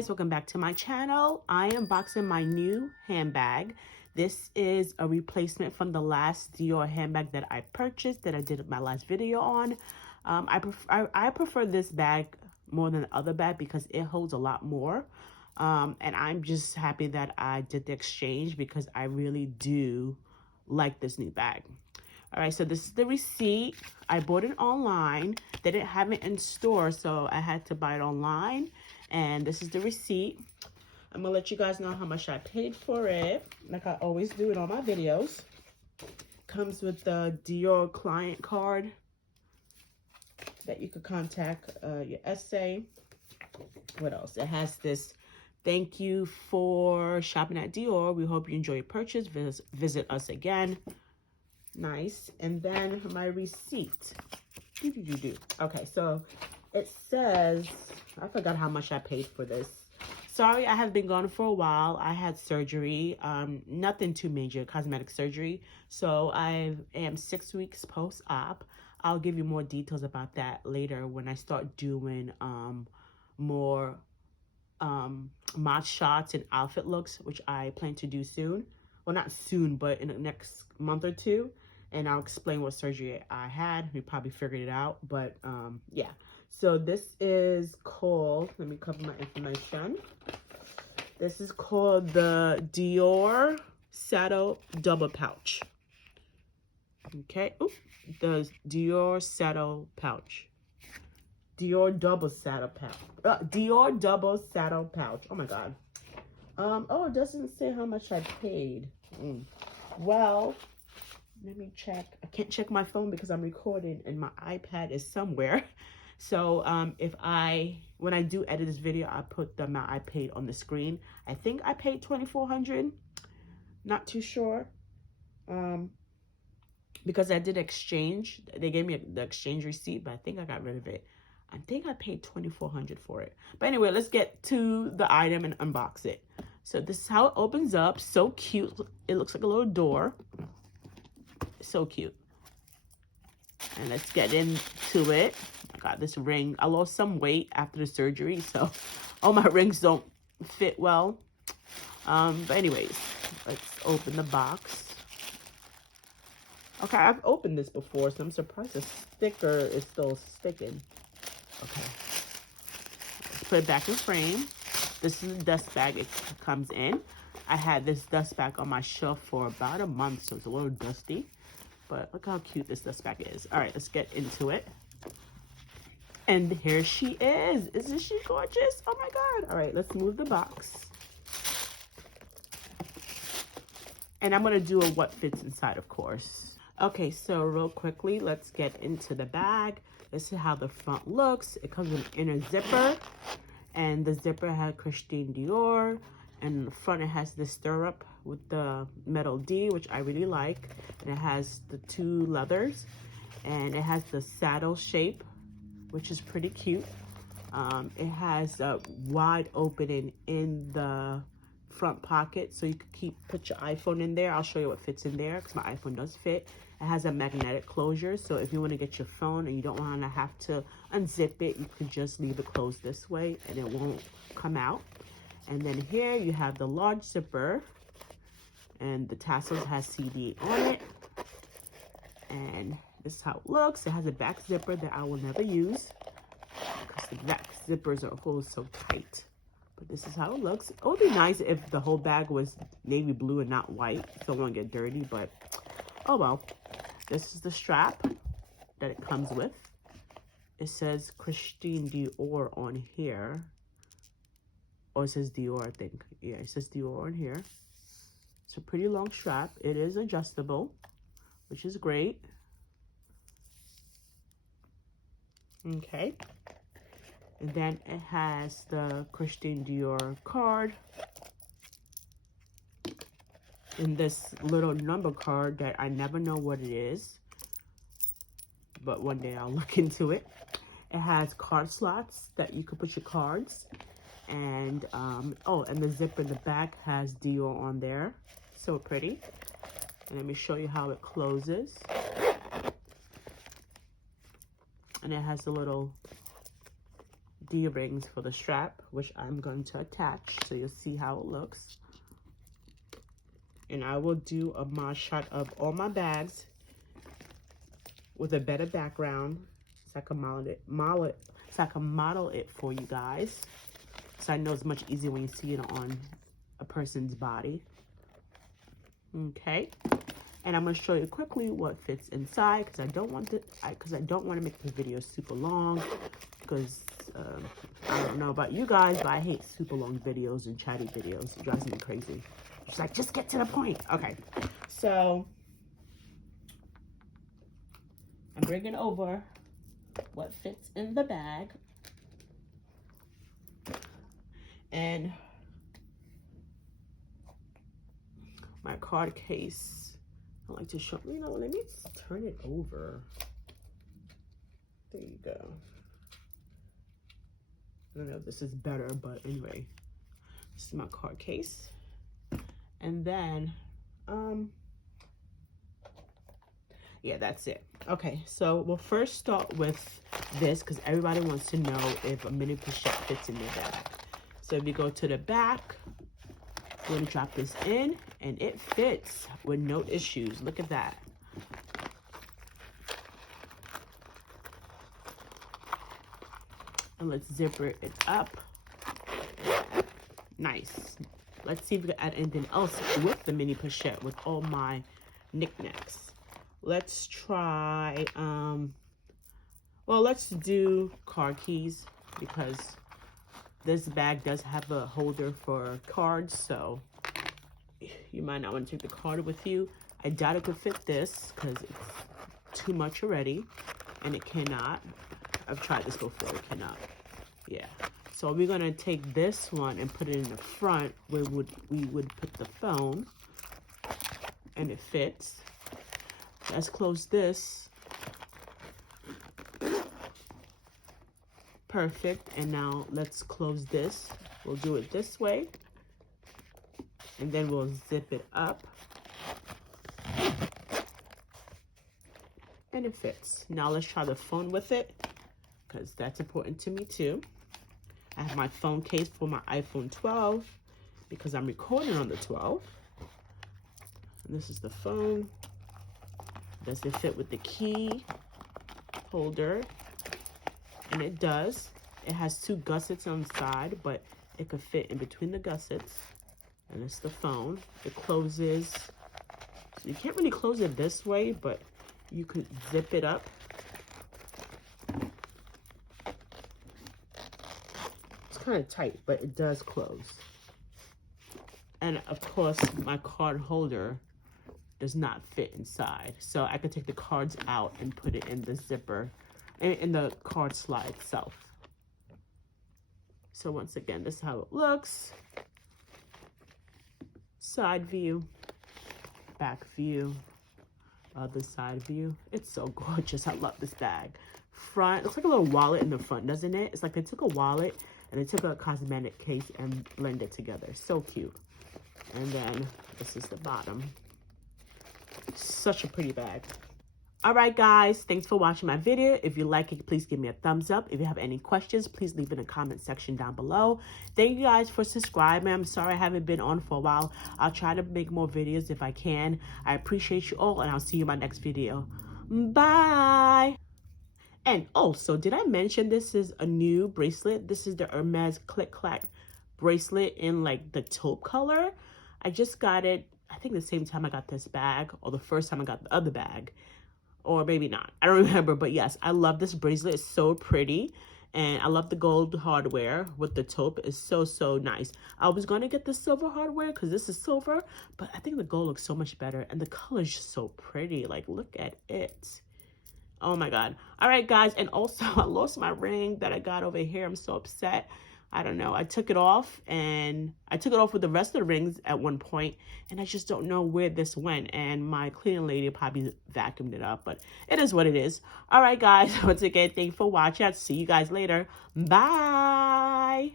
guys, welcome back to my channel. I am unboxing my new handbag. This is a replacement from the last Dior handbag that I purchased that I did my last video on. I prefer this bag more than the other bag because it holds a lot more. And I'm just happy that I did the exchange because I really do like this new bag. All right, so this is the receipt. I bought it online. They didn't have it in store, so I had to buy it online. And this is the receipt. I'm gonna let you guys know how much I paid for it, like I always do in all my videos. Comes with the Dior client card that you could contact your essay. What else? It has this thank you for shopping at Dior. We hope you enjoy your purchase. Visit us again. Nice. And then my receipt. Okay, so it says, I forgot how much I paid for this. Sorry, I have been gone for a while. I had surgery, nothing too major, cosmetic surgery. So I am 6 weeks post-op. I'll give you more details about that later when I start doing more mod shots and outfit looks, which I plan to do soon. Well, not soon, but in the next month or two. And I'll explain what surgery I had. We probably figured it out, but yeah. So this is called, let me cover my information. This is called the Dior Saddle Double Pouch. Okay, ooh, the Dior Saddle Pouch. Dior Double Saddle Pouch. Dior Double Saddle Pouch. Oh my God. Oh, it doesn't say how much I paid. Well, let me check. I can't check my phone because I'm recording and my iPad is somewhere. So when I do edit this video, I put the amount I paid on the screen. I think I paid $2,400. Not too sure. Because I did exchange. They gave me the exchange receipt, but I think I got rid of it. I think I paid $2,400 for it. But anyway, let's get to the item and unbox it. So this is how it opens up. So cute. It looks like a little door. So cute. And let's get into it. I got this ring. I lost some weight after the surgery, so all my rings don't fit well. But anyways, let's open the box. Okay, I've opened this before, so I'm surprised the sticker is still sticking. Okay. Let's put it back in frame. This is the dust bag it comes in. I had this dust bag on my shelf for about a month, so it's a little dusty. But look how cute this dust bag is. All right, let's get into it. And here she is. Isn't she gorgeous? Oh my God. All right, let's move the box. And I'm gonna do a what fits inside, of course. Okay, so real quickly, let's get into the bag. This is how the front looks. It comes with an inner zipper. And the zipper had Christian Dior. And in the front, it has the stirrup with the metal D, which I really like. And it has the two leathers. And it has the saddle shape, which is pretty cute. It has a wide opening in the front pocket, so you could put your iPhone in there. I'll show you what fits in there, because my iPhone does fit. It has a magnetic closure, so if you want to get your phone and you don't want to have to unzip it, you can just leave it closed this way, and it won't come out. And then here you have the large zipper, and the tassels has CD on it. And this is how it looks. It has a back zipper that I will never use because the back zippers are always so tight. But this is how it looks. It would be nice if the whole bag was navy blue and not white, so it won't get dirty, but oh well. This is the strap that it comes with. It says Christian Dior on here. Or it says Dior, I think. Yeah, it says Dior on here. It's a pretty long strap. It is adjustable, which is great. Okay. And then it has the Christian Dior card. And this little number card that I never know what it is. But one day I'll look into it. It has card slots that you could put your cards. And, oh, and the zipper in the back has Dior on there. So pretty. And let me show you how it closes. And it has a little the rings for the strap, which I'm going to attach so you'll see how it looks. And I will do a mod shot of all my bags with a better background so I can model it for you guys. So I know it's much easier when you see it on a person's body. Okay. And I'm going to show you quickly what fits inside because I don't want to make this video super long because I don't know about you guys, but I hate super long videos and chatty videos. It drives me crazy. It's like, just get to the point. Okay. So I'm bringing over what fits in the bag. And my card case, I like to show, you know, let me turn it over. There you go. I don't know if this is better, but anyway, this is my card case. And then, yeah, that's it. Okay, so we'll first start with this because everybody wants to know if a mini pochette fits in their bag. So if you go to the back, we're going to drop this in and it fits with no issues. Look at that. And let's zipper it up. Nice. Let's see if we can add anything else with the mini pochette with all my knickknacks. Let's try, well, let's do car keys because this bag does have a holder for cards, so you might not want to take the card with you. I doubt it could fit this because it's too much already, and it cannot. I've tried this before, it cannot. Yeah. So we're gonna take this one and put it in the front where we would put the phone, and it fits. Let's close this. Perfect. And now let's close this. We'll do it this way. And then we'll zip it up. And it fits. Now let's try the phone with it because that's important to me too. I have my phone case for my iPhone 12 because I'm recording on the 12. And this is the phone. Does it fit with the key holder? And it does. It has two gussets on the side, but it could fit in between the gussets. And it's the phone. It closes. So you can't really close it this way, but you could zip it up. It's kind of tight, but it does close. And of course, my card holder does not fit inside. So I could take the cards out and put it in the zipper, in the card slide itself. So once again, this is how it looks. Side view, back view, other side view. It's so gorgeous. I love this bag. Front, looks like a little wallet in the front, doesn't it? It's like they took a wallet and they took a cosmetic case and blended it together. So cute. And then this is the bottom. Such a pretty bag. All right, guys, thanks for watching my video. If you like it, please give me a thumbs up. If you have any questions, please leave in the comment section down below. Thank you guys for subscribing. I'm sorry I haven't been on for a while. I'll try to make more videos if I can. I appreciate you all, and I'll see you in my next video. Bye. And also, did I mention this is a new bracelet? This is the Hermes Click Clack bracelet in like the taupe color. I just got it, I think the same time I got this bag, or the first time I got the other bag. Or maybe not. I don't remember. But yes, I love this bracelet. It's so pretty. And I love the gold hardware with the taupe. It's so, so nice. I was going to get the silver hardware because this is silver. But I think the gold looks so much better. And the color is just so pretty. Like, look at it. Oh, my God. All right, guys. And also, I lost my ring that I got over here. I'm so upset. I don't know. I took it off. And I took it off with the rest of the rings at one point. And I just don't know where this went. And my cleaning lady probably vacuumed it up. But it is what it is. All right, guys. Once again, thank you for watching. I'll see you guys later. Bye.